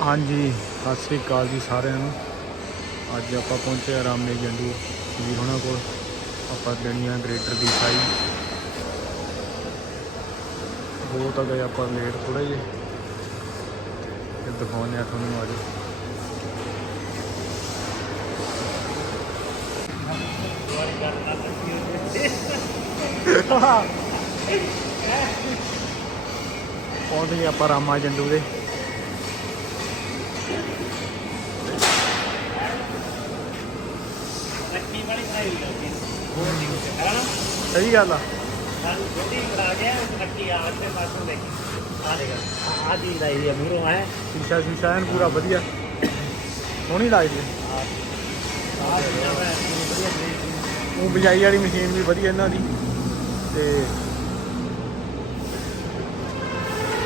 ਹਾਂਜੀ, ਸਤਿ ਸ੍ਰੀ ਅਕਾਲ ਜੀ ਸਾਰਿਆਂ ਨੂੰ। ਅੱਜ ਆਪਾਂ ਪਹੁੰਚੇ ਆ ਰਾਮੇ ਜੰਡੂ ਜੀ ਉਹਨਾਂ ਕੋਲ। ਆਪਾਂ ਦੇਣੀ ਆ ਗ੍ਰੇਟਰ ਦੀ ਸਾਈ। ਹੋ ਤਾਂ ਗਏ ਆਪਾਂ ਲੇਟ ਥੋੜੇ ਜਿਹੇ। ਤੇ ਦਿਖਾਉਂਦੇ ਆ ਤੁਹਾਨੂੰ ਅੱਜ। ਪਹੁੰਚ ਗਏ ਆਪਾਂ ਰਾਮਾ ਜੰਡੂ ਦੇ ਲੱਕੀ ਵਾਲੀ ਬਣਾਈ ਹੋਈ ਲੋਕੀ ਹੋਰ ਨਹੀਂ ਕੁਝ ਹੈ ਨਾ ਸਹੀ ਗੱਲ ਆ। ਸਾਨੂੰ ਬਣਾ ਗਿਆ ਉਸ ਆ ਅੱਛੇ ਪਾਸੋਂ ਦੇਖ ਆ ਦੇਖ ਆ ਦੀ ਲਾਈ ਹੈ ਮੂਰੋਂ ਹੈ ਸ਼ੀਸ਼ਾ ਸ਼ੀਸ਼ਾ ਐਨ ਪੂਰਾ ਵਧੀਆ। ਸੋਹਣੀ ਲੱਗਦੀ ਹੈ ਆ। ਉਹ ਬਿਜਾਈ ਵਾਲੀ ਮਸ਼ੀਨ ਵੀ ਵਧੀਆ ਇਹਨਾਂ ਦੀ। ਤੇ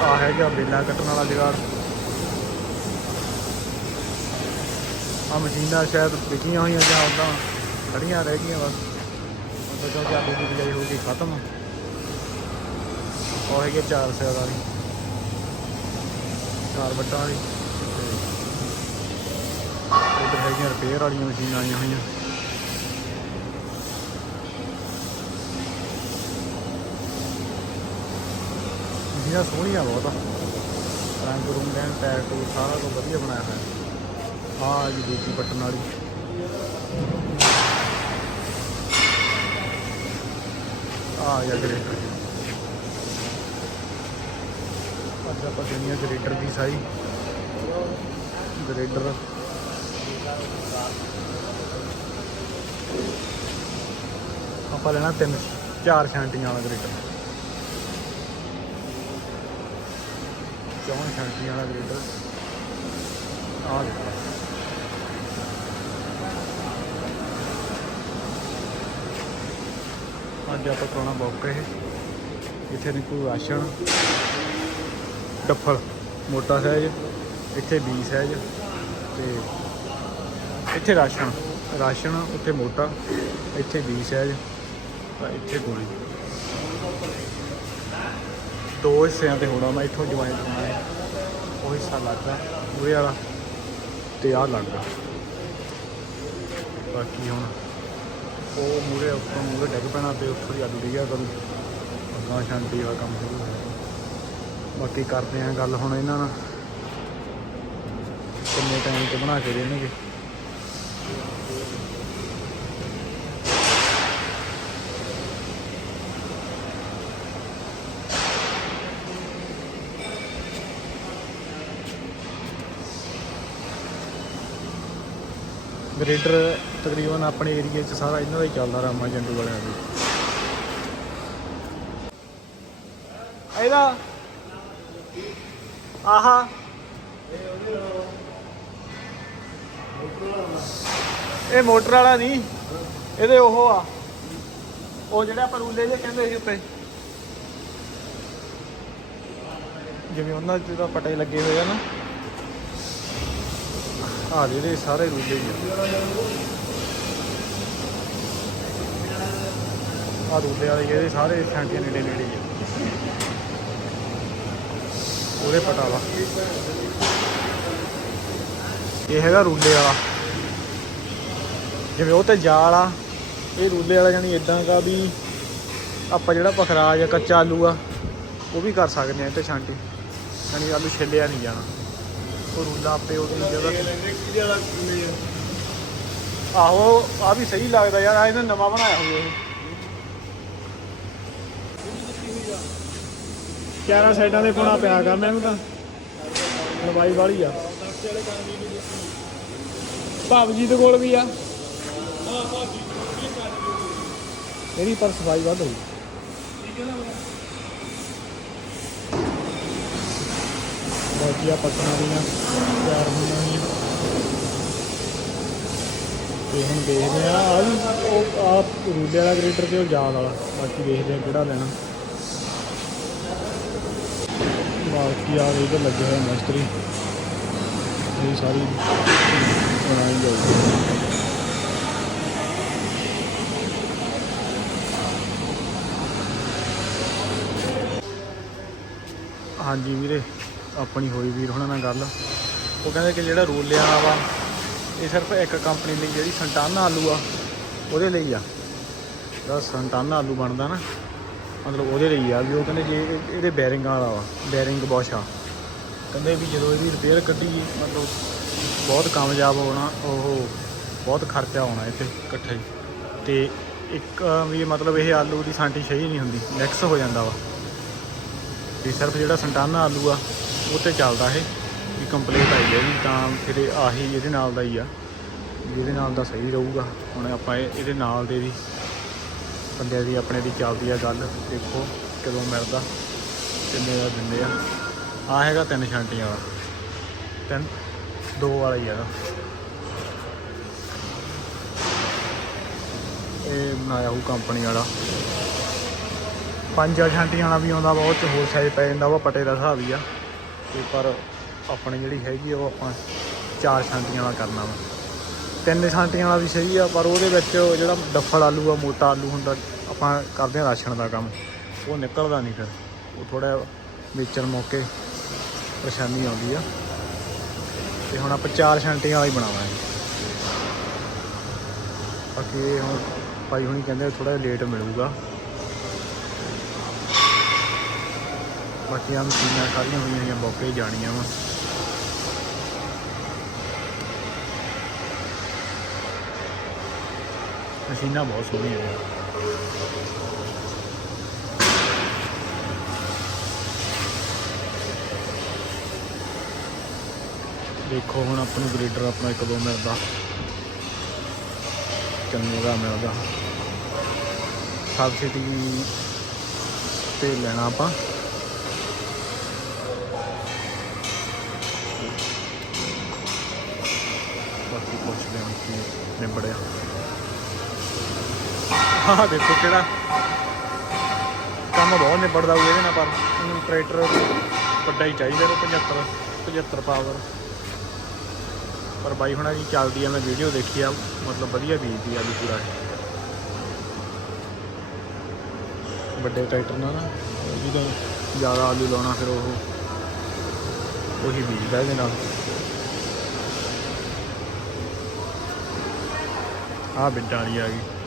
ਆ ਹੈਗਾ ਬੇਲਾ ਕੱਟਣ ਵਾਲਾ ਜਗਾੜ। ਆ ਮਸ਼ੀਨਾਂ ਸ਼ਾਇਦ ਵਿਕੀਆਂ ਹੋਈਆਂ ਜਾਂ ਉਦਾਂ ਖੜੀਆਂ ਰਹਿ ਗਈਆਂ ਬਸ। ਤਾਂ ਕਿਉਂਕਿ ਆਲੂ ਦੀ ਬਿਜਾਈ ਹੋ ਗਈ ਖਤਮ। ਉਹ ਹੈਗੇ ਚਾਰ ਸਿਆ ਵਾਲੀ। ਚਾਰ ਵੱਟਾਂ ਵਾਲੀ। ਤੇ ਇੱਧਰ ਹੈਗੀਆਂ ਰਿਪੇਅਰ ਵਾਲੀਆਂ ਮਸ਼ੀਨਾਂ ਆਈਆਂ ਹੋਈਆਂ। ਮਸ਼ੀਨਾਂ ਸੋਹਣੀਆਂ ਬਹੁਤ ਆ। ਰੰਗ ਰੂਮ ਲੈਣ ਟਾਇਰ ਟੂ ਸਾਰਾ ਕੁਝ ਵਧੀਆ ਬਣਾਇਆ ਹੋਇਆ। ਆ ਜੀ ਦੂਜੀ ਪੱਟਣ ਵਾਲੀ। ਆ ਗਿਆ ਗ੍ਰੇਟਰ ਅੱਜ ਆਪਾਂ ਦੁਨੀਆ ਗ੍ਰੇਟਰ ਦੀ ਸਾਈ। ਗ੍ਰੇਟਰ। ਆਪਾਂ ਲੈਣਾ ਤਿੰਨ, ਚਾਰ ਛਾਂਟੀਆਂ ਵਾਲਾ ਗ੍ਰੇਟਰ। ਚੌਂ ਛਾਂਟੀਆਂ ਵਾਲਾ ਗ੍ਰੇਟਰ। ਆ ਦੇਖੋ ਅੱਜ ਆਪਾਂ ਕਰਾਉਣਾ ਬੌਕ ਇਹ। ਇੱਥੇ ਨਿਕੂ ਰਾਸ਼ਨ, ਡੱਫਲ, ਮੋਟਾ ਸਾਈਜ਼, ਇੱਥੇ 20 ਸਾਈਜ਼ ਤੇ ਇੱਥੇ ਰਾਸ਼ਨ ਰਾਸ਼ਨ ਉੱਥੇ ਮੋਟਾ, ਇੱਥੇ 20 ਸਾਈਜ਼ ਤਾਂ ਇੱਥੇ ਗੋਲੀ। ਦੋ ਹਿੱਸਿਆਂ ਤੇ ਹੋਣਾ ਮੈਂ ਇੱਥੋਂ ਜੁਆਇਨ ਕਰਨਾ ਹੈ। ਉਹ ਹਿੱਸਾ ਲੱਗਦਾ ਉਹਦੇ ਵਾਲਾ ਤੇ ਆਹ ਲੱਗਦਾ। ਬਾਕੀ ਹੁਣ ਉਹ ਮੂਰੇ ਉੱਤੋਂ ਮੂਰੇ ਡਿੱਗ ਪੈਣਾ ਤੇ ਉੱਥੋਂ ਦੀ ਅੱਗ ਡਿੱਗਿਆ ਕਰੂ। ਅੱਗਾ ਸ਼ਾਂਤੀ ਵਾਲਾ ਕੰਮ ਸ਼ੁਰੂ ਹੋਇਆ ਬਾਕੀ ਕਰਦੇ ਆਂ ਗੱਲ ਹੁਣ ਇਹਨਾਂ ਨਾਲ। ਕਿੰਨੇ ਟਾਈਮ ਤੇ ਬਣਾ ਕੇ ਦੇਣਗੇ? ਗ੍ਰੇਡਰ ਤਕਰੀਬਨ ਆਪਣੇ ਏਰੀਆ 'ਚ ਸਾਰਾ ਇਹਨਾਂ ਦਾ ਹੀ ਚੱਲਦਾ ਰਾਮਾ ਜੰਡੂ ਵਾਲਿਆਂ ਦਾ ਇਹਦਾ। ਆਹਾ। ਇਹ ਮੋਟਰ ਵਾਲਾ ਨਹੀਂ, ਇਹਦੇ ਉਹ ਆ। ਉਹ ਜਿਹੜਾ ਆਪਾਂ ਰੂਲੇ ਜੇ ਕਹਿੰਦੇ ਸੀ ਉੱਤੇ। ਜਿਵੇਂ ਉਹਨਾਂ ਦੇ ਤਾਂ ਪਟੇ ਲੱਗੇ ਹੋਏ ਆ ਨਾ। ਆ ਜਿਹੜੇ ਸਾਰੇ ਰੂਲੇ ਹੀ ਆ। ਆ ਰੂਲੇ ਵਾਲੇ ਜਿਹੜੇ ਸਾਰੇ ਛਾਂਟੀਆਂ ਨੇੜੇ ਨੇੜੇ ਹੀ ਆ। ਉਹਦੇ ਪਟਾ ਇਹ ਹੈਗਾ ਰੂਲੇ ਵਾਲਾ। ਜਿਵੇਂ ਉਹ ਤੇ ਜਾਲ ਆ, ਇਹ ਰੂਲੇ ਵਾਲਾ ਜਾਨੀ ਇਦਾਂ ਦਾ ਵੀ ਆਪਾਂ ਜਿਹੜਾ ਪਖਰਾ ਜਾਂ ਕੱਚਾ ਆਲੂ ਆ, ਉਹ ਵੀ ਕਰ ਸਕਦੇ ਆ ਇਹ ਤੇ ਛਾਂਟੀ। ਯਾਨੀ ਆਲੂ ਛਿੱਲਿਆ ਨਹੀਂ ਜਾਣਾ। ਉਹ ਰੂਲਾ ਆਪੇ ਉਹਦੀ ਜਗ੍ਹਾ ਆਹੋ, ਆ ਵੀ ਸਹੀ ਲੱਗਦਾ ਯਾਰ, ਆ ਇਹਨੇ ਨਵਾਂ ਬਣਾਇਆ ਹੋਇਆ ਇਹ। ਚਾਰਾਂ ਸਾਈਡਾਂ ਤੇ ਪਾਉਣਾ ਪਿਆ ਕਰਨਾ ਇਹਨੂੰ ਤਾਂ। ਲੰਬਾਈ ਵਾਲੀ ਆ। ਭਾਵਜੀ ਦੇ ਕੋਲ ਵੀ ਆ। ਇਹਦੀ ਪਰ ਸਫ਼ਾਈ ਵੱਧ ਹੋਈ। ਬਾਕੀ ਆ ਪੱਟਣਾ ਦੀਆਂ ਤਿਆਰ ਹੋਈਆਂ ਹੋਈਆਂ ਤੇ ਹੁਣ ਦੇਖਦੇ ਆ ਆ ਉਹ ਆ ਰੂਲੇ ਵਾਲਾ ਗ੍ਰੇਟਰ ਤੇ ਉਹ ਜਾਲ ਵਾਲਾ। ਬਾਕੀ ਦੇਖਦੇ ਆ ਕਿਹੜਾ ਲੈਣਾ। ਬਾਕੀ ਆ ਇਧਰ ਲੱਗੇ ਹੋਏ ਮਿਸਤਰੀ। ਇਹ ਸਾਰੀ ਬਣਾਈ ਜਾਊਗੀ ਹਾਂਜੀ ਵੀਰੇ, ਆਪਣੀ ਹੋਈ ਵੀਰ ਹੁਣਾਂ ਨਾਲ ਗੱਲ। ਉਹ ਕਹਿੰਦੇ ਕਿ ਜਿਹੜਾ ਰੂਲਿਆਂ ਵਾਲਾ ਵਾ, ਇਹ ਸਿਰਫ ਇੱਕ ਕੰਪਨੀ ਲਈ ਜਿਹੜੀ ਸੰਟਾਨਾ ਆਲੂ ਆ, ਉਹਦੇ ਲਈ ਆ। ਜਿਹੜਾ ਸੰਟਾਨਾ ਆਲੂ ਬਣਦਾ ਨਾ। ਮਤਲਬ ਉਹਦੇ ਲਈ ਆ ਵੀ ਉਹ ਕਹਿੰਦੇ ਜੇ ਇਹ- ਇਹਦੇ ਬੈਰਿੰਗਾਂ ਵਾਲਾ ਵਾ ਬੈਰਿੰਗ ਬੋਸ਼ ਆ। ਕਹਿੰਦੇ ਵੀ ਜਦੋਂ ਇਹਦੀ ਰਿਪੇਅਰ ਕੱਢੀਏ, ਮਤਲਬ ਬਹੁਤ ਕਾਮਯਾਬ ਹੋਣਾ, ਉਹ ਬਹੁਤ ਖਰਚਾ ਆਉਣਾ ਇੱਥੇ ਇਕੱਠਾ ਹੀ। ਤੇ ਇੱਕ ਵੀ ਮਤਲਬ ਇਹ ਆਲੂ ਦੀ ਸਾਂਟੀ ਸਹੀ ਨਹੀਂ ਹੁੰਦੀ ਮਿਕਸ ਹੋ ਜਾਂਦਾ ਵਾ। ਵੀ ਸਿਰਫ ਜਿਹੜਾ ਸੰਟਾਨਾ ਆਲੂ ਆ, ਉਹ ਤੇ ਚੱਲਦਾ ਇਹ, ਵੀ ਕੰਪਲੀਟ ਆਈ ਹੈ ਜੀ, ਤਾਂ ਫਿਰ ਇਹ ਆਹੀ ਇਹਦੇ ਨਾਲ ਦਾ ਹੀ ਆ। ਵੀ ਇਹਦੇ ਨਾਲ ਦਾ ਸਹੀ ਰਹੂਗਾ, ਹੁਣ ਆਪਾਂ ਇਹ- ਇਹਦੇ ਨਾਲ ਦੇ ਵੀ ਬੰਦਿਆਂ ਦੀ ਆਪਣੇ ਦੀ ਚੱਲਦੀ ਆ ਗੱਲ, ਦੇਖੋ ਕਦੋਂ ਮਿਲਦਾ, ਕਿੰਨੇ ਦਾ ਦਿੰਦੇ ਆ। ਆ ਹੈਗਾ ਤਿੰਨ ਛਾਂਟੀਆਂ ਵਾਲਾ। ਤਿੰਨ, ਦੋ ਵਾਲਾ ਹੀ ਹੈਗਾ। ਇਹ ਬਣਾਇਆ ਉਹ ਕੰਪਨੀ ਵਾਲਾ। ਪੰਜ ਛਾਂਟੀਆਂ ਵਾਲਾ ਵੀ ਆਉਂਦਾ ਬਹੁਤ ਉਹ ਚ ਹੋਰ ਸਾਈਜ਼ ਪੈ ਜਾਂਦਾ ਵਾ, ਪਟੇ ਦਾ ਹਿਸਾਬ ਹੀ ਆ। ਤੇ ਪਰ ਆਪਣੀ ਜਿਹੜੀ ਹੈਗੀ ਆ, ਉਹ ਆਪਾਂ ਚਾਰ ਛਾਂਟੀਆਂ ਵਾਲਾ ਕਰਨਾ ਵਾ। ਤਿੰਨ ਛਾਂਟੀਆਂ ਵਾਲਾ ਵੀ ਸਹੀ ਆ, ਪਰ ਉਹਦੇ ਵਿੱਚ ਜਿਹੜਾ ਡੱਫਲ ਆਲੂ ਆ, ਮੋਟਾ ਆਲੂ ਹੁੰਦਾ, ਆਪਾਂ ਕਰਦੇ ਆ ਰਾਸ਼ਨ ਦਾ ਕੰਮ। ਉਹ ਨਿਕਲਦਾ ਨਹੀਂ ਫਿਰ। ਉਹ ਥੋੜਾ ਵੇਚਣ ਮੌਕੇ ਪਰੇਸ਼ਾਨੀ ਆਉਂਦੀ ਆ। ਤੇ ਹੁਣ ਆਪਾਂ ਚਾਰ ਛਾਂਟੀਆਂ ਵਾਲਾ ਹੀ ਬਣਾਵਾਂਗੇ। ਬਾਕੀ ਹੁਣ ਭਾਈ ਹੁਣੀ ਕਹਿੰਦੇ ਥੋੜਾ ਲੇਟ ਮਿਲੂਗਾ। ਬਾਕੀ ਆ ਮਸ਼ੀਨਾਂ ਸਾਰੀਆਂ ਹੋਈਆਂ ਹੋਈਆਂ ਬੋਕੇ ਜਾਣੀਆਂ ਵਾ। ਮਸ਼ੀਨਾਂ ਬਹੁਤ ਸੋਹਣੀਆਂ ਨੇ ਦੇਖੋ ਹੁਣ ਆਪਾਂ ਨੂੰ ਗ੍ਰੇਡਰ ਆਪਣਾ ਇੱਕ ਦੋ ਮਿਲਦਾ। ਚੰਗੇ ਦਾ ਮਿਲਦਾ। ਸਬਸਿਡੀ ਤੇ ਲੈਣਾ ਆਪਾਂ। ਬਾਕੀ ਪੁੱਛਦੇ ਹਾਂ ਕੀ ਨਿਬੜਿਆ। ਆਹ ਦੇਖੋ ਕਿਹੜਾ ਕੰਮ ਬਹੁਤ ਨਿਬੜਦਾ ਹੋਊ ਇਹਦੇ ਨਾਲ, ਪਰ ਟਰੈਕਟਰ ਵੱਡਾ ਹੀ ਚਾਹੀਦਾ, ਇਹਨੂੰ 75 75 ਪਾਵਰ ਪਰ ਬਾਈ ਹੁਣਾਂ ਦੀ ਚੱਲਦੀ ਆ, ਮੈਂ ਵੀਡੀਓ ਦੇਖੀ ਆ, ਮਤਲਬ ਵਧੀਆ ਬੀਜਦੀ ਆ ਵੀ ਪੂਰਾ। ਵੱਡੇ ਟਰੈਕਟਰ ਨਾਲ ਨਾ ਜਿਹਦਾ ਜ਼ਿਆਦਾ ਆਲੂ ਲਾਉਣਾ, ਫਿਰ ਉਹ ਉਹੀ ਬੀਜਦਾ ਇਹਦੇ ਨਾਲ। ਆਹ ਬਿੱਡਾਂ ਵਾਲੀ ਆ ਗਈ।